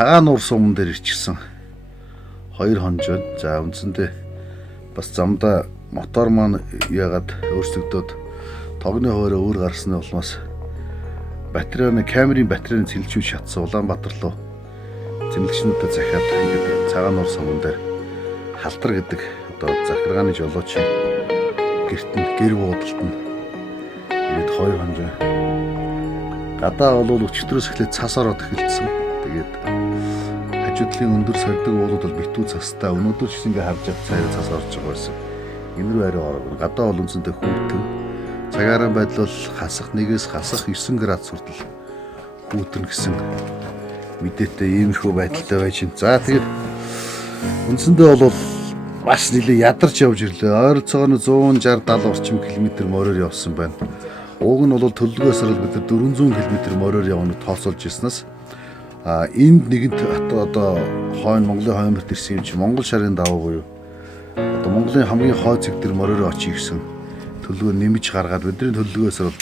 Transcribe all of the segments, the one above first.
цагаан нуур суман дээр ирчихсэн 2 хонж байна. За үндсэндээ бас замдаа мотор маань ягаад өөрсдөгдөөд тогны хоороо өөр гарсны улмаас батарейны камерын батарейны цэлжүүж шатсан Улаанбаатар руу цэмлэгчнүүдэд захиад ингээд цагаан нуур суман дээр халтар гэдэг одоо захиргааны жолоочийн гэрт нь гэр буудалд нь ирээд 2 хонж гадаа бол өчтөрөөс эхлээд цас ороод эхэлсэн. Тэгээд хажуудлын өндөр сардаг уулууд бол битүү цастай. Өнөөдөр ч гэсэн ингээ харж байгаа цайраа цас орж байгаа байсан. Энэ рүү арай ороо. Гадаа бол үнцэнтэй хүүтэн. Цагаараа байдал бол хасах 9 градус хүртэл хүүтэн гэсэн мэдээтэй иймэрхүү байдалтай байж байна. За тэгээд үндсэндээ бол маш нэлээд ядарч явж ирлээ. Ойролцоогоо 160-70 орчим км мороор явсан байна. Уг нь бол төлөвлөгөөс бол бид 400 км мороор явна тооцоолж ирснээс энд нэгэнт одоо хойно Монголын хойморт ирсэн юм чи Монгол шарын даваа буюу одоо Монголын хамгийн хой зэг дээр мороор очиж ирсэн төлөвлөгөө нэмж гаргаад бидний төлөвлөгөөс бол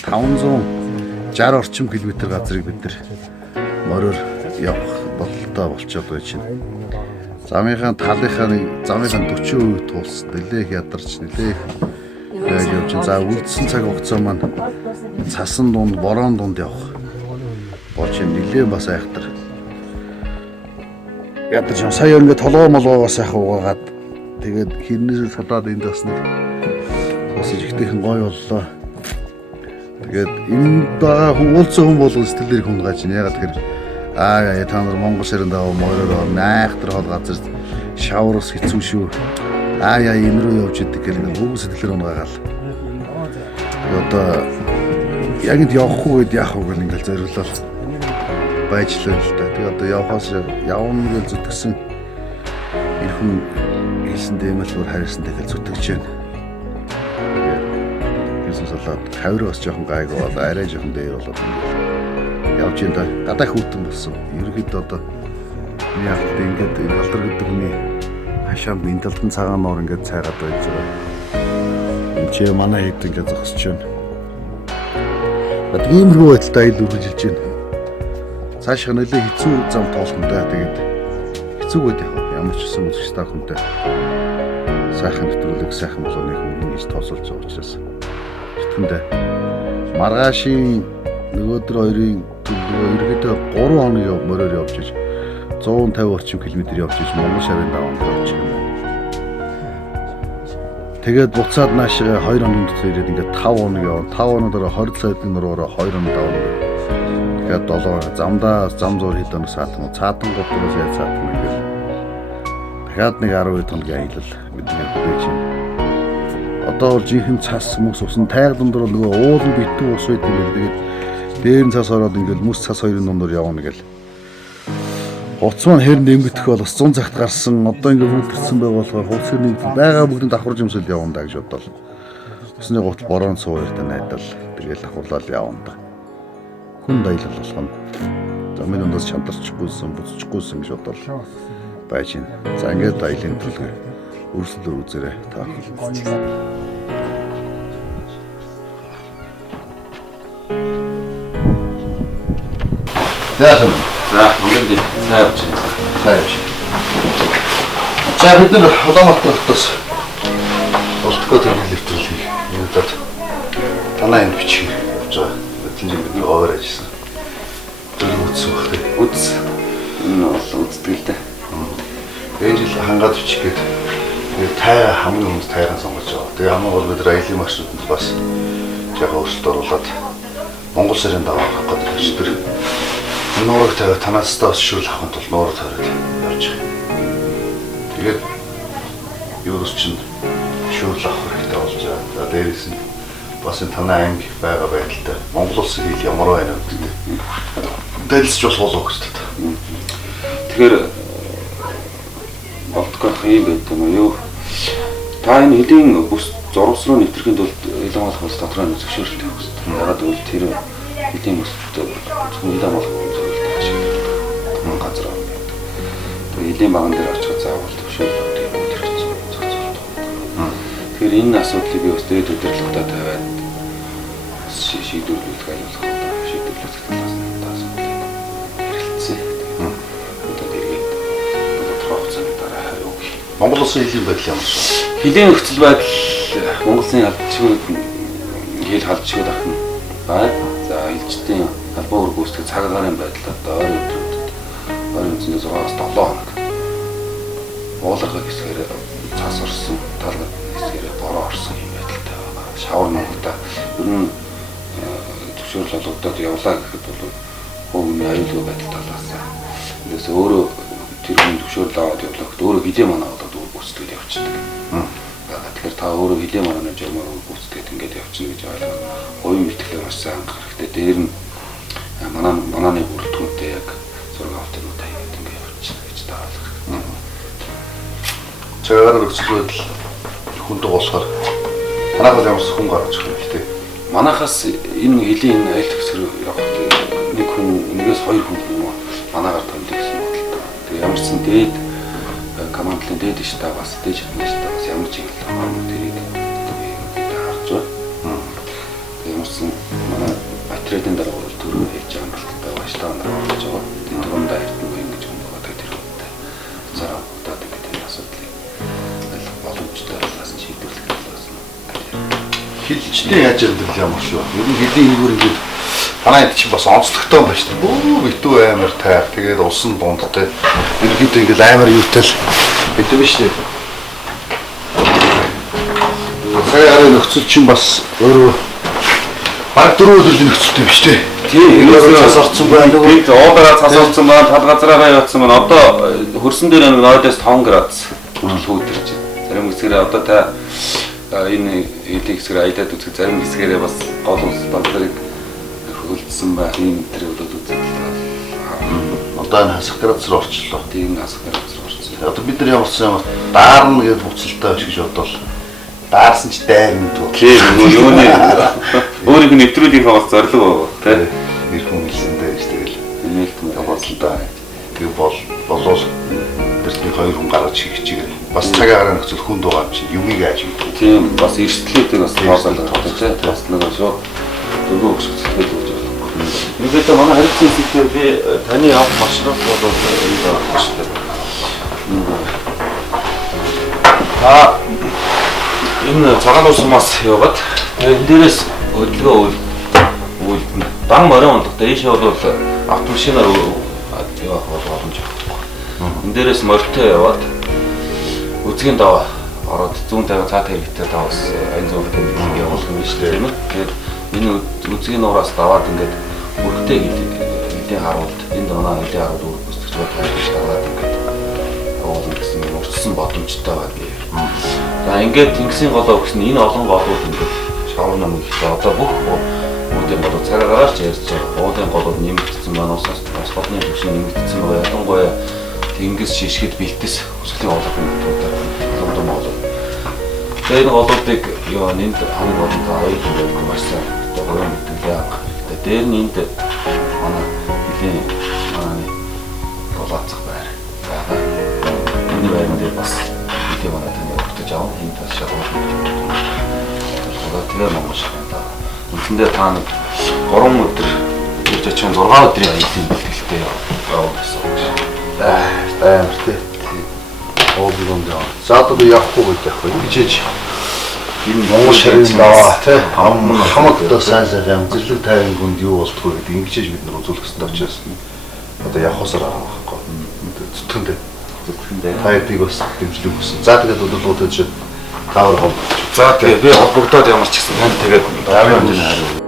560 орчим км газрыг бид нар мороор явах бололтой болчиход байж байна. Замынхаа талынхаа замынхаа 40% туулсан нэлээх ядарч нэлээх явж за үлдсэн цаг хугацаа маань цасан дунд борон дунд явах болж нэлээ бас айхтар ядарч сая ингээд толгой молгоогоо сайхан угаагаад тэгээд хэрнээс садаад энд бас нэг бас ихтэйхэн гоё боллоо. Тэгээд энд байгаа уулзсан хүн бол сэтгэлээр хүнгааж байна. Ягаад тэгэхээр та нар Монгол шарын даваа мороор найхтар хол газар шаврус хэцүү шүү. Энэ рүү явж идэг гэх нэг бүгд сэтгэлээр унгаагаал. Одоо яг энд явах уу гэд яах вэ гэл ингээл зориглол байжлаа л да. Тэгээ одоо явхаас явна гэж зүтгэсэн ирхэн хэлсэн дэмэлвэр харьсан тэгэл зүтгэж байна. Гэсэн солиод хавир бас жоохон гайгүй болоо арай жоохон дээр болоод ингээл явж энэ гадаа хүүтэн болсон. Ерөнхийдөө одоо яг ингээд алдар гэдэг хүний хашаанд мэндэлтэн цагаан нуур ингээд цайгаад байж байгаа. Энд чи манай хэд ингээд зогсож байна. Тэгээд иймэрхүү байдалтай ил үргэлжилж байна. Цаашаа нэлээ хэцүү зам тоолхонтой тэгээд хэцүү байд ямар ч гэсэн үзэгч та хүнтэй сайхан нэвтрүүлэг сайхан болооны хүн гэж тооцоолж байгаа учраас итгэндээ маргаашийн нөгөөдөр хоёрын төлөвлөгөө ерөөдөө 3 хоног мороор явж иж 150 орчим км явж иж Монгол шарын даваанд орчих юм байна. Тэгээд буцаад наашаа 2 хоногийн дотор ирээд ингээд 5 хоног явна. 5 хоногоор 20 цайдын нуруугаар 2 хоног давна. Тэгээд 7 замдаа зам зур хийдэн саатан гутраас яа саатан ингээд дахиад нэг 12 хоногийн аялал бидний хүлээж байна. Одоо бол жинхэнэ цас мөс усан тайг дундор нөгөө уулын битүү ус байт юм байна. Тэгээд дээр нь цас ороод ингээд мөс цас хоёрын дундор явна гэл. Хуц маань хэр нэмэгдэх бол бас 100 цагт гарсан. Одоо ингээд үлдэрсэн байгаа болохоор хуцын нэмэгдэл байгаа бүгдэнд давхарж юмсэл явна да гэж бодлоо. Усны гут борон цууртай найдал тэгэл давхарлал явна да. Хүн даялал болох нь. За минь ондоос шантарчихгүйсэн, буцчихгүйсэн гэж бодлоо. Байж байна. За ингээд даялын төлөв өрсөлдөр үзээрэй та. Яасан. За, бүгд сайн явж байна. Сайн явж байна. За бид нар Улаанбаатараас болтгоо төрөл нэвтрүүлгийг нэгдээд танаа энэ бичих явж байгаа. Бидний бидний овер ажилласан. Төрөл үзсэн багтээ. Үз. Энэ бол үздэг л дээ. Энэ жил хангаад бичих гээд тай хамгийн хүмүүс тайран сонгож байгаа. Тэгээ хамгийн гол бид аялын маршрутанд бас жоохон өөрчлөлт оруулаад Монгол шарын даваа авах гэдэг чинь нуурыг тавиад танаастаа бас шүүл авахын тулд нуурыг тавиад явж байгаа. Тэгээд юус чинь шүүл авах хэрэгтэй болж байгаа. За дээрээс нь бас энэ танаа анги байгаа байдалтай Монгол улсын хэл ямар байна гэдэг. Дэлсч болох болов гэж байна. Тэгэхээр болтгох юм байдаг юм юу? Та энэ хэдийн бүс зурвас руу нэвтрэхэд бол илэн болох бас дотроо зөвшөөрөлт тавих хэрэгтэй. Ягаад гэвэл тэр хэдийн бүс зөвхөн илэн болох газар. Тэгээ элийн баган дээр очиход заавал төвшөөрөл өгдөг зохицуулт. Тэгэхээр энэ асуудлыг би бас дээд удирдлагатай тавиад шийдвэрлэх аюулгүй шийдвэрлэх талаас нь таас хэрэгэлцээ. Одоо Монгол улсын хэлийн байдал ямар шүү? Хэлийн нөхцөл байдал Монгол улсын албачгууд хэл халдчихгүй байх нь бай. За элчдийн албан үүрэг гүйцэтгэх цаг агаарын байдал одоо ойрын өдрүүдэд ойрын үндсэндээ 6-7 хоног ууларга хэсгээр цас орсон, талгад хэсгээр бороо орсон юм байдалтай байгаа. Шавар Монголда ер нь зөвшөөрөл олгодод явлаа гэхэд бол хуугийн аюулгүй байдал талаас нэгээс өөрөө тэр хүн зөвшөөрөл аваад явлаа гэхэд өөрөө хилээ манаа болоод үүрэг гүйцэтгэж явчихдаг. Тэгэхээр та өөрөө хилээ манаа жимээр үүрэг гүйцэтгээд ингээд явчихна гэж ойлгоод хувийн мэтгэлээр маш сайн хангах хэрэгтэй. Дээр нь манааны бүрэлдэхүүнтэй яг зураг авалтнуудаа хийгээд ингээд явчихна гэж та ойлгох хэрэгтэй. Цагаагаар нөхцөл байдал хүндэг болохоор танаас ямар ч хүн гарч ирэх юм тий. Манайхаас энэ хилийн айл төгсгөр явах нэг хүн нэгээс хоёр хүн манайгаар томд гэсэн бодолтой. Тэгээ ямар ч сан дээд командлын дээд штабаас дээд шатны штабаас ямар ч юм л тэрийг харж байна. Тэгээ ямар ч сан манай материалын дараа төрөө хийж байгаа болттой байгаа штаб нар орж байгаа. Тэр турамдаа ирсэн юм гэж юм байгаа тэр хүнтэй. Зараа удаад гэдэг энэ асуудлыг боломжтой талаас нь шийдвэрлэх талаас нь Хилчдийн ажил ямар шүү? Ер нь хэдийн ийгүүр ингэж танай чинь бас онцлогтой байна шүү дээ. Бөө битүү амар тайр. Тэгээд усан дундтай. Ерөнхийдөө ингэж амар юутай л битүү биш үү? Цагаагаар нөхцөл чинь бас өөрөө баг 4 өдрийн нөхцөлтэй биш үү? Тийм, цас орсон байна. Бид уудараа цас орсон байна, тал газраараа явсан байна. Одоо хөрсөн дээр нэг 0-5 градус хүртэлж байна. Зарим хэсгэрээ одоо та энэ хэлийн хэсгээр аялаад үзэх зарим хэсгээрээ бас гол улс банкарыг хөлдсөн байх юм тэр өдөөд үзэх. Одоо энэ хасах градусаар орчлоо. Тийм хасах градусаар орсон. Одоо бид нар ямар ч юм даарна гэж буцалтай биш гэж бодвол даарсан ч дайрна гэдэг. Тийм юуны өөрийг нэвтрүүлэх бас зориг байгаа тий. Нэр хүн хэлсэндээ гэж тэгэл нээлттэй бодлоо. Тэгээ болол тэрний хоёр хүн гаргаж хичээгээр бас цагаагаар нөхцөл хүнд байгаа юм чинь юмыг ааж юм. Тийм бас эрсдлүүдийг бас тооцоолох хэрэгтэй тий. Бас нэг шууд дөрөв өсөлтөд үүж байна. Нэгдээ манай харилцан хэсгээр би таны явах маршрут бол энэ байна шүү дээ. Энэ цагаан уусмаас яваад энэ дээрээс хөдөлгөөн үйлдэн дан морин ондох дэше бол автомашинаар явах боломж авах. Энэ дээрээс морьтой яваад үзгийн даваа ороод зүүн тавиа цаа тавигтай даваас айн зүүн тавиг явуулах юм шүү дээ тийм ээ. Тэгэхээр энэ үзгийн нураас даваад ингээд бүрхтэй хэдийн харуулт энэ доноо хэдийн харуулт үүрэг гүйцэтгэж байгаа гэж даваад ингээд явуулна гэсэн урьдчилсан боломжтой байгаа би. За ингээд тэнгисийн голоо гэсэн энэ олон голууд ингээд шавар намыг ихтэй одоо бүх үүдийн голууд цагаагаарч ярьж байгаа. Үүдийн голууд нэмэгдсэн маань усаас гадны түвшин нэмэгдсэн байгаа. Ялангуяа тэнгис шишгэд бэлтгэс өсгөлийн голуудын нутгуудаар лондон голууд. Тэгээд энэ голуудыг ёо нэнд хамгийн гол нь хоёр юм маш сайн дөрөв мэдээлэл авах. Дээр нь энд манай хэлийн манай голооцох байр байгаа. Энэ байрны дээр бас хэлийн манай таны өгтөж авах энэ тас шахуу. Тэгээ Монгол шахаа. Үндсэндээ та нэг 3 өдөр ирж очих 6 өдрийн аялын бэлтгэлтэй явах гэсэн үг шүү. Амар тий. Оолгон даа. За одоо явахгүй гэж явах юм. Хичээж энэ Монгол ширээ наваа тий. Хамагтаа сайн амжилт тайван хүнд юу болтгоо гэдэг ингэж бид нар үзүүлэх хэрэгтэй учраас одоо явахсаар байгаа байхгүй. Зүтгэндээ. Хайдыг бас дэмжлэг өгсөн. За тэгээд бодлоготой чи тавар хол. За тэгээ би холбогдоод ямар ч гэсэн тань тэгээд дараагийн хэмжээний хариу.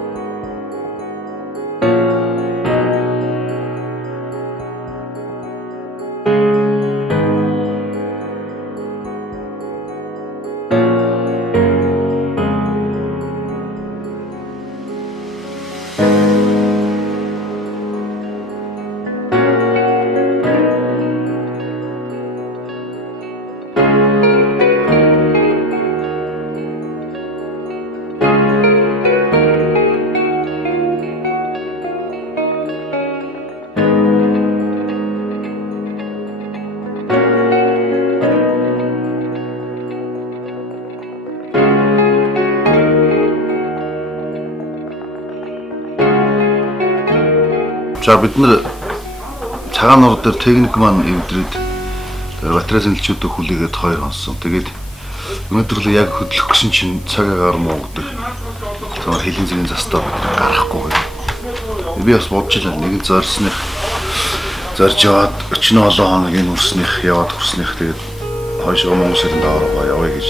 За бид нар цагаан нуур дээр техник маань эвдрээд Тэр батрын элчүүдийг хүлээгээд 2 хонсон. Тэгээд өнөөдөр л яг хөдлөх гэсэн чинь цаг агаар муудаг. Тэр хэлийн зэргийн застаа гарахгүй. Би бас бодож байлаа нэг зорьсных зорж яваад 47 хоногийн үрснэх яваад хүрснэх тэгээд хойшоо Монгол ширэн даараа явъя гэж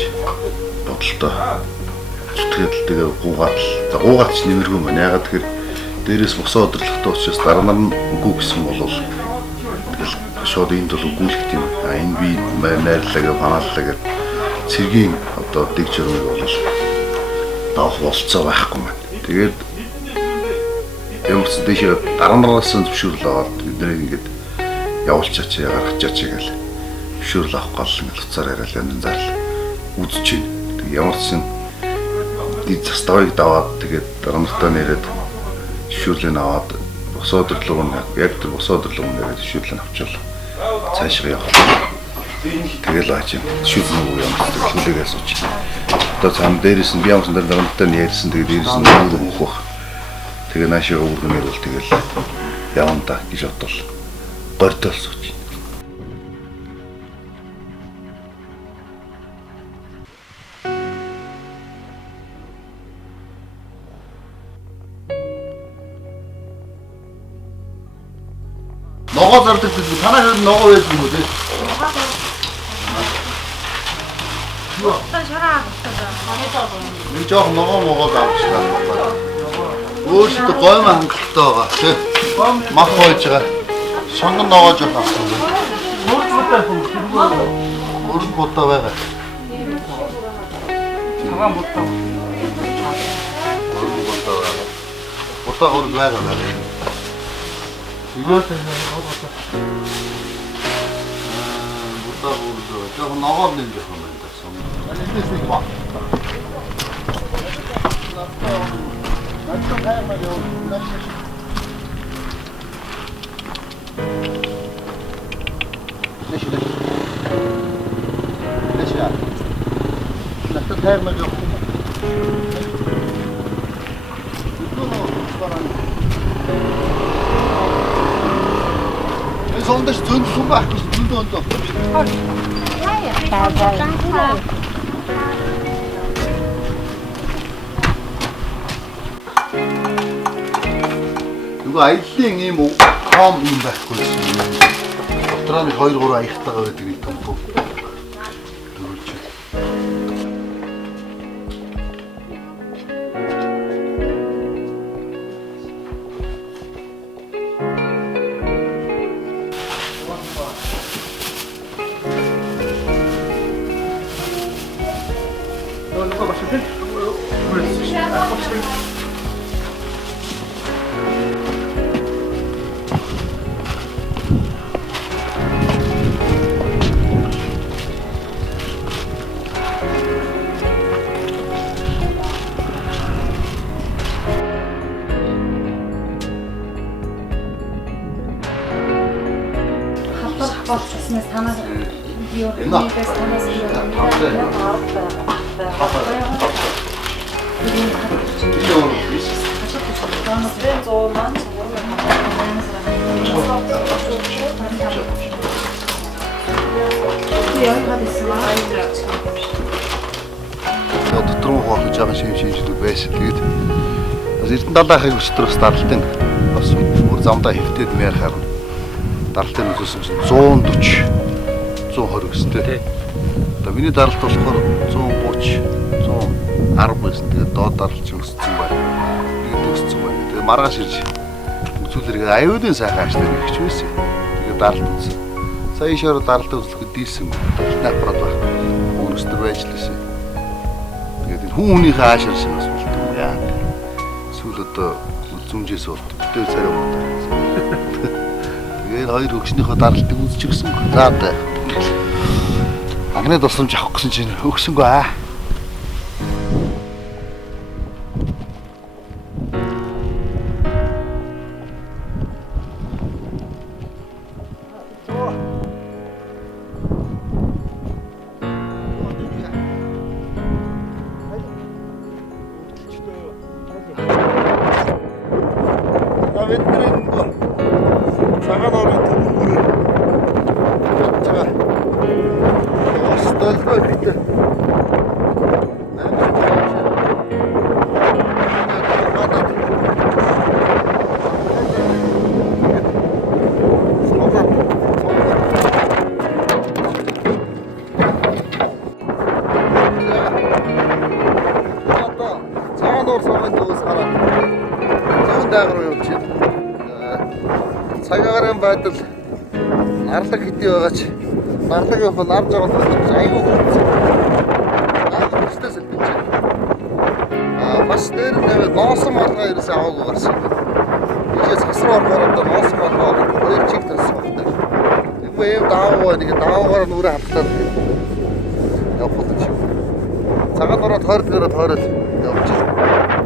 бодлоо. Тэгээд тэгээд гуугаад ч нэмэргүй маань ягаад тэгэхээр дээрээс босоо өдрлөхтэй учраас дараа нь үгүй гэсэн болов тэгэл шууд энд бол үгүүлэх юм. Энэ би найрлага ханааллага цэргийн одоо дэг журмыг бол давх болцоо байхгүй маань. Тэгээд ямарч дэшээ дараа нараас зөвшөөрөл аваад бидний ингээд явуулчаач гаргачаач гээл зөвшөөрөл авах гол ингээд уцаар яриад энэ зарлаа үзэж байна. Тэг ямарч ий заставыг даваад тэгээд дараа нартаа нэрэд зөвшөөрлийг аваад босоо өдрлөг нь яг тэр босоо өдрлөг нь нэрэд зөвшөөрлийг авчвал цаашгаа явах. Тэгэл аач юм. Зөвшөөрөл нь юм төлөвлөгөө асууч. Одоо цаана дээрээс нь би ямарсан дараа нартаа ярьсан тэгээд дээрээс нь өөр өгөх. Тэгээ наашаа өөргөнөр бол тэгэл явна да гэж бодвол гордол сууч. Ногоо зардаг гэдэг танаа хэл ногоо байсан юм уу те? Та шараа авчихсан. Нэг жоох ногоо могоод авчихсан. Өөрөөсөө гойм хангалттай байгаа тий. Мах болж байгаа. Сонгон ногоо жоох авсан. Өөр бодоо байгаа. Цагаан бодоо. Өөр бодоо байгаа. Бодоо өөр байгаа. Игөөтэй бодоо. Бодоо өөр жоох ногоо нэмж явах юм байна. Алиэс их ба. Сондөж зөнсөн байхгүй зөндөө. Нөгөө аяллаа ийм том юм байхгүй юм. Дотроо нэг 2-3 аягтайгаа байдаг нэг том боо. Дөрвөлж. Нөгөө башин. Болчихснаас танаас юу нэгээс танаас Дотроо хоолж байгаа шимшимжлүүд байсан. Тэгээд бас Эрдэнэ 70-ын өчтөрөөс дарлтын бас бүр замдаа хэвтээд мээр харна. Дарлтын үзүүлсэн чинь 140 120 гэсэн тий. Одоо миний даралт болохоор 130 110 байсан. Тэгээд доод даралт ч өссөн байна. Нэг өссөн байна. Тэгээд маргааш ирж үзүүлэргээ аюулын сайхан ааштай нэгч байсан. Тэгээд даралт үзсэн. Сая шороо даралт үзлэхэд дийлсэн. Напрад баг. Өөрөстөр байж лээсэн. Тэгээд энэ хүмүүнийхээ аашаар шинээс болтгоо яа. Сүүл одоо зүмжээс болт. Битээ царай болтоо. Тэгээд хоёр өгснийхөө даралтыг үзчихсэн. За одоо агны тусламж авах гэсэн чинь өгсөнгөө аа. Цагаан орон төлөвлөгөөр. Нарлаг хэдий байгаа ч нарлаг явах нарж байгаа бол айгүй хурцсан. Өстэй сэлбэж байна. Бас дээр нэвээ носон маргаа ерөөсөө аваагүй гарсан. Ийшээ цасруу орохоор одоо носон маргаа хоёр чиг тарсан багтаа. Тэгвэл ийм даавгаа нэг даавгаар нүрэ хавтаад явах юм шиг. Цагаан ороод тойрдгороо тойрол явж байна.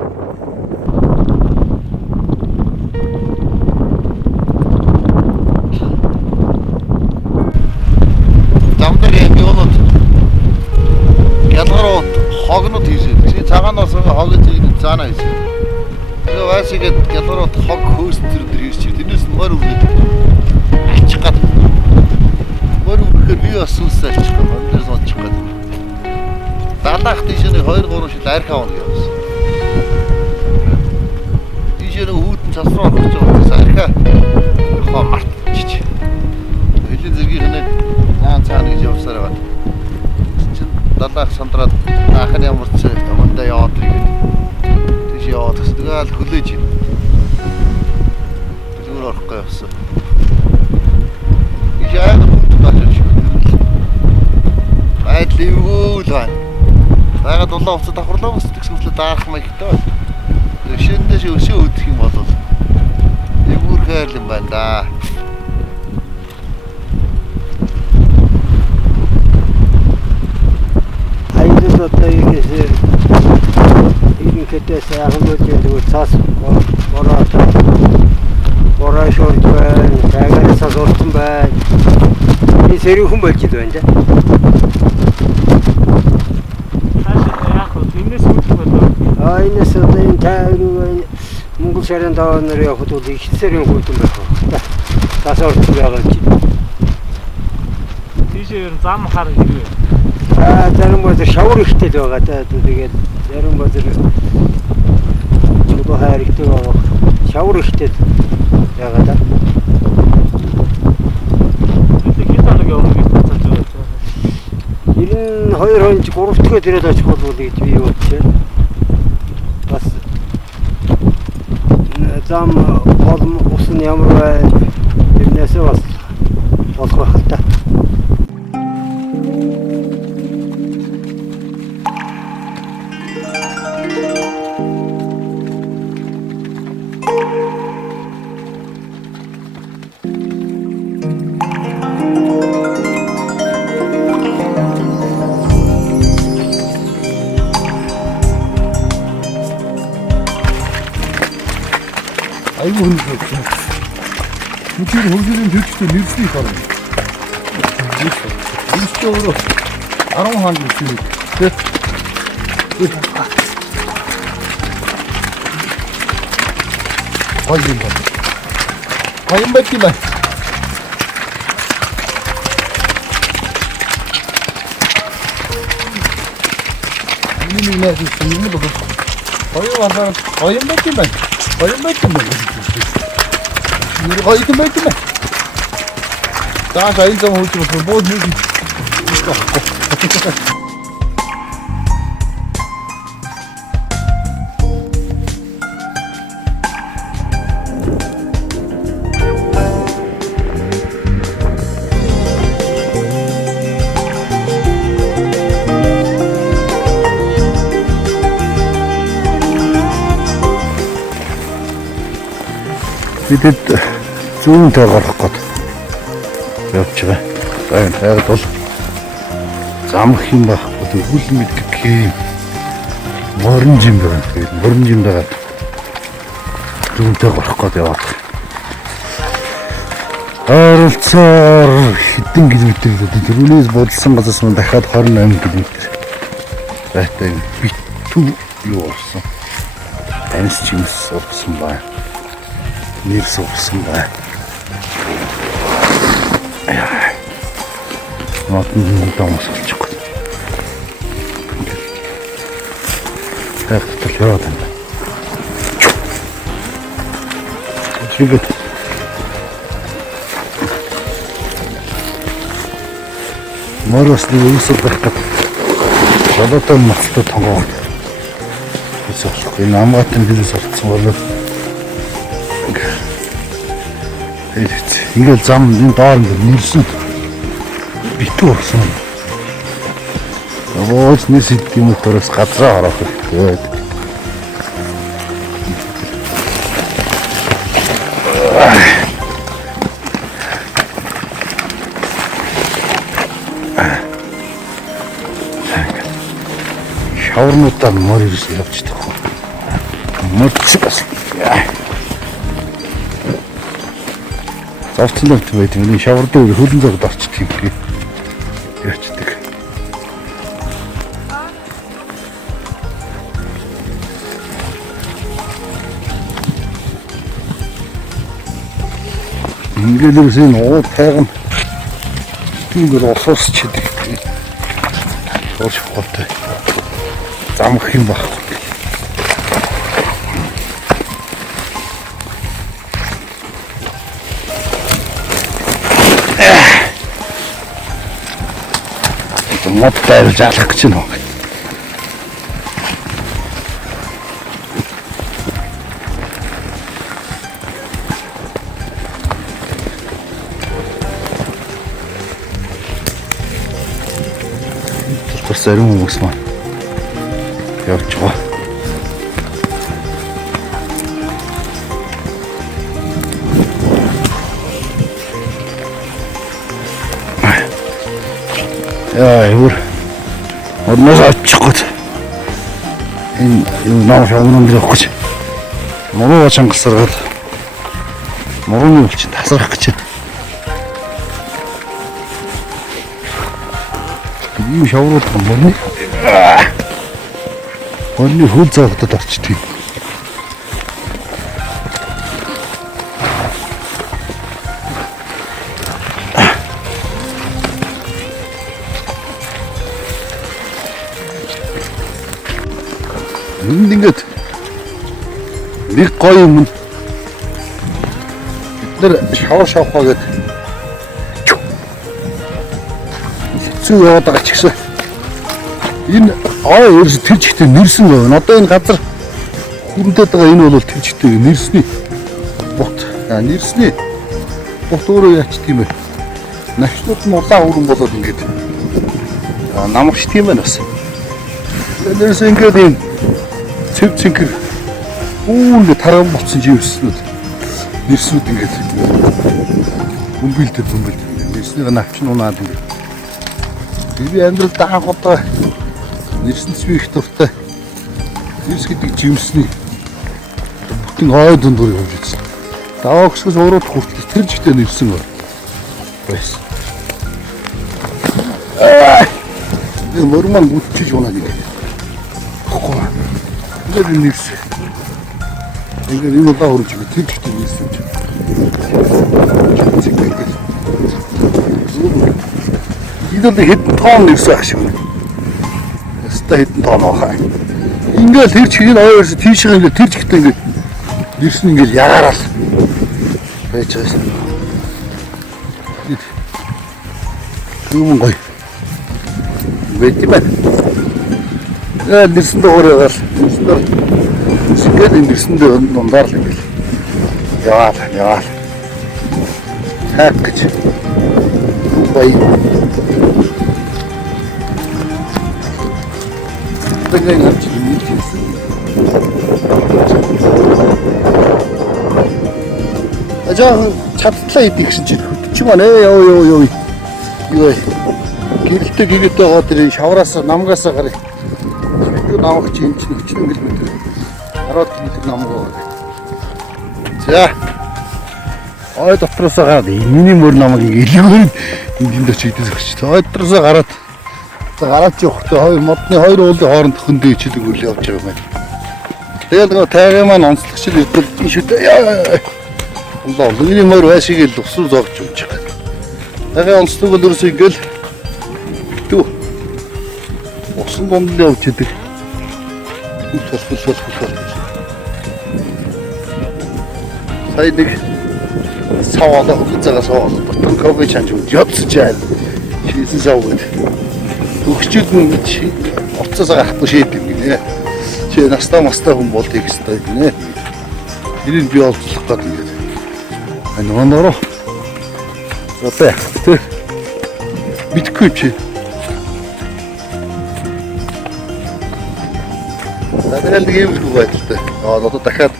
Хогнод хийсэн. Чи цагаанаас хог хийгээд заана хийсэн. Тэгээ вайсгээд гялгарууд хог хөөс төр ирж чи тэрнээс нь мөр өгөөд алчих гад. Мөр өгөхээр би бас сүнсээ алчих гад. Өндөрс ончих гад. Даалах тийшээ 2-3 шил арх авна гэсэн. Тийшээ хүүдэн цасруу орох гэж байгаа. Архаа хоо мартчих. Хэлийн зэргийн хэнэ цаана гэж явсаар байгаа. Далаах сандраад анхны ямарч амандаа яваад ирэв. Тийш яваад тэгэл хүлээж ийн. Зүгээр орохгүй явсан. Яагаад бодож шүү. Айд ливгүүл байна. Яагаад улаан уцад давхарлаа бас тэгсүүлээ даах маягтай. Шиндээ өшөө өдөх юм бол ливгүүр хайр юм байна да. Одоо ингэсээр ирэнхэтээ сайхан үгүй цаас бороо шорт байна, тагаас сурсан байна. Энэ сэрүүхэн болж байна да. Яг энэс үлдэх болоо. Энэс энэ тайруу Монгол шарын даваанаар явхад бол их сэрүүн хөлтөн байх. Цаас сурсан байгаа чи. Тийшээ ер нь зам хар ирвэ. Зарим бозор шавар ихтэй байгаа да. Тэгээд зарим бозор чөлөө хайр ихтэй байгаа. Шавар ихтэй байгаа да. Тэгээд хэд хоног явах гэж бодож байгаа. 92 хоног 3 дахь ирээд очих болов уу гэж би бодчихъя. Бас зам болом усан ямар бай тэрнээс бас болох байх л та. Айгүй хөргөж. Нүчир хөргөлийн төчтэй нэрсний харна. Үүстэй өөрөө 10 хаан гэсэн. Хойм ба. Хойм ба тийм ээ. Миний нэг юм бол хойм ба тийм ээ. Хойм ба тийм ээ. Хойм ба тийм ээ. Тааш айн зам хөлтөр бод нэг. Бидэд зүүнтэй гарах гээд явж байгаа. За яг бол замх юм ба өгүүл мэддэг юм. Морин жим байна. Тэгээд морин жим дагаад зүүнтэй гарах гээд яваад. Оролцоор хэдэн километр л тэрүүнээс бодсон газраас мөн дахиад 28 км. Байтай битүү юу орсон. Амс чимс орсон байна. Нэр сурсан байна. Матны домос олчихгүй. Так яваад байна. Чигээ. Моросны үсэл байх гэдэг. Жолоотой мацтай тонгоо. Эсвэл энэ амгаатын бизнес орцсон бол Ингээл зам энэ доор нэрсэн битүү орсон. Өөс нэс идэм төрөөс газраа орох хэрэгтэй. Шаврнуудаа мөр ирж явчихдаг. Мөрч бас. Завцсан л байдаг. Энэ шавар дээр хөлн цагт орчдөг юм гээд яачдаг. Ингээд үсэн уу тайган тиймэр осоос чидэг. Орч готой. Замх юм байхгүй. Мод тавьж алах гэж байна. Тэрс ариун хүмүүс маань явж байгаа. Яа, юу орноос очих гэж энэ юу наа шавнан дээр өгч мөрөө чангасаргал мөрөөний үлч тасрах гэж ийм шаврууд мөрний хөл заагтад орчдөг. Ингээд нэг гоё юм. Бид нэр шавар шавхаа гэдэг зүү яваад байгаа ч гэсэн энэ ерөөс тэр чигтээ нэрсэн байна. Одоо энэ газар хүрэнтэд байгаа энэ бол тэр чигтээ нэрсний бот. Нэрсний бот өөрөө яач тийм бэ? Навчнууд нь улаан өрөн болоод ингээд намагч тийм байна бас. Тэрнээс ингээд юм цэв цэнхэр үүнгээ таран боцсон живснүүд нэрснүүд ингээд бөмбөлдөд нэрснийг навч нь унаад ингээд би амьдрал даах одоо нэрсэн цэвэ их дуртай нэрс гэдэг жимсний бүтэн ой дундуур явж ирсэн. Даваа өсгөөс урууд хүртэл тэр жигтэй нэрсэн байсан. Энэ мөрман бүтчих унаад ингээд. Ингээд нэрс. Ингээд энэ удаа хөрж тэр жигтэй нэрсэн ч. Идэл хэдэн тоон нэрсэн ах шиг байна. Яста хэдэн тоон авах. Ингээд тэр чигийг ойрс тийш ингээд тэр чигтэй ингээд нэрсэн ингээд ягаарал байж байгаа юм. Юм гоё. Вэти байна. Нэрсэн доороо ингээд нэрсэн дондаар л ингээд яваал. Хак гэж. Бай. Тэгвэл нэг юм хийсэн. Ажаа чадтлаа идэх гэсэн чинь хөтч маань ёо. Гэрэлтэй гэгээтэй гоо тэр шавраас намгаас гарыг. Юу намгч юм чинь 40 км. 10 км намгаа. За. Ой дотроос гараад миний мөр намыг илүүгээр энд дэвч идэж өгч. Ой дотроос гараад явахдаа хоёр модны хоёр уулын хооронд хөндөө ичдэг үл явж байгаа юм байна. Тэгэл нөгөө тайган маань онцлогчл идэл шүтээ. Allah миний мөр байшиг л усруу зогч юмж байгаа. Тайган онцлог бол ерөөсөө ингээл түү усан донд л явж идэг. Тусгал. Сая нэг саваалаа хөлцөөгөө саваалаа. Батан кофе чанж явцж яа. Шийсэн савгад. Өгчүүд нь уцаасаа гарахгүй шийдэг гинэ. Чи настаа хүн бол тийх хэвээр гинэ. Тэрийг би олдлох гэдэг юм. Нөгөө одоо тэр битгүй чи. Тэгээд нэг юм л байдалтай. Одоо дахиад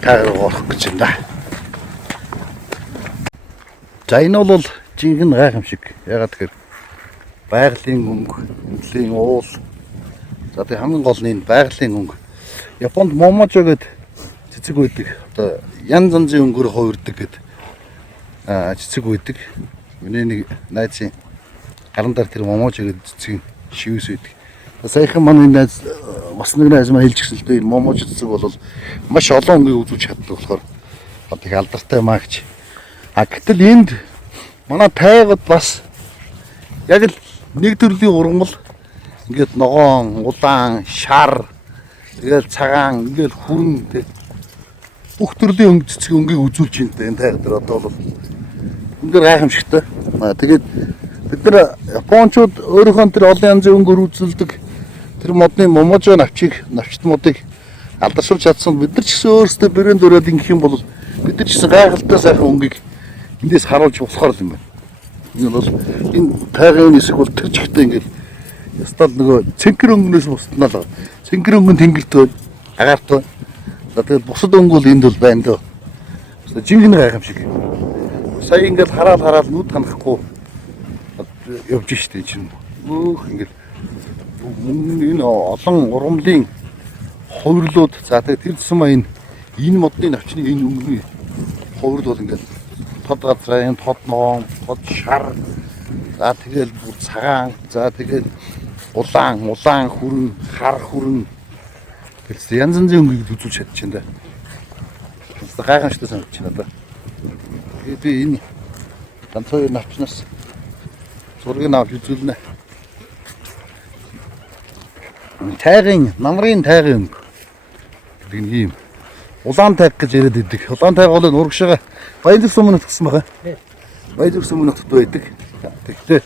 таагаар орох гэж байна. За энэ бол жинхэнэ гайхамшиг. Ягаад гэхээр байгалийн өнгө, эмнэлгийн уул. За тэг хамгийн гол нь энэ байгалийн өнгө. Японд моможо гэдэг цэцэг байдаг. Одоо янз янзын өнгөөр хувирдаг гэдэг цэцэг байдаг. Миний нэг найзын харан дээр тэр моможо гэдэг цэцгийн шивээс байдаг. Саяхан манай найз бас нэг найз маань хэлчихсэн л дээ энэ моможо цэцэг бол маш олон өнгийг үзүүлж чаддаг болохоор одоо их алдартай маа гэж. Гэтэл энд манай тайгад бас яг л нэг төрлийн ургамал ингээд ногоон, улаан, шар, тэгэл цагаан, ингээд хүрэн тэг бүх төрлийн цэцэг өнгийг үзүүлж байна энэ тайгад дээр одоо бол өндөр гайхамшигтай. Тэгээд бид нар японочууд өөрийнхөө тэр олон янзын өнгөөр үзүүлдэг тэр модны моможо навчт модыг алдаршуулж чадсан бид нар ч гэсэн өөрсдөө брэнд өрөөд ингэх юм бол бид нар ч гэсэн гайхалтай сайхан өнгийг эндээс харуулж болохоор юм байна. Энэ бол энэ тайгын нисэх бол тэр чигтээ ингээд ястал нөгөө цэнхэр өнгнөөс бусднаа л. Цэнхэр өнгөн тэнгэртэй агаартай. За тэгээд бусад өнгө бол энд бол байна дөө. Жинхэнэ гайхамшиг. Сая ингээд хараад нүд ханахгүй явж штэ чинь. Ингээд энэ олон ургамлын хувирлууд за тэгээд тэр тусмаа энэ модны навчны энэ өнгөний хувирл бол ингээд тод газрын тод ноон, тод шар за тэгээд бүр цагаан за тэгээд улаан хүрэн, хар хүрэн гэсэн янз янзын өнгөийг үзүүлж чадчихна да. Гайхамшигтай санагдаж байна да. Тэгээд би энэ ганцхан навчнаас зургийг авч үзүүлнэ. Тайгын, намрын тайгын өнгө гэдэг нь ийм улаан тайг гэж яриад байдаг. Улаан тайг бол урагшаага Баянзүр сумын нутгсан байгаа. Баянзүр сумын нутгад байдаг. Тэгтээ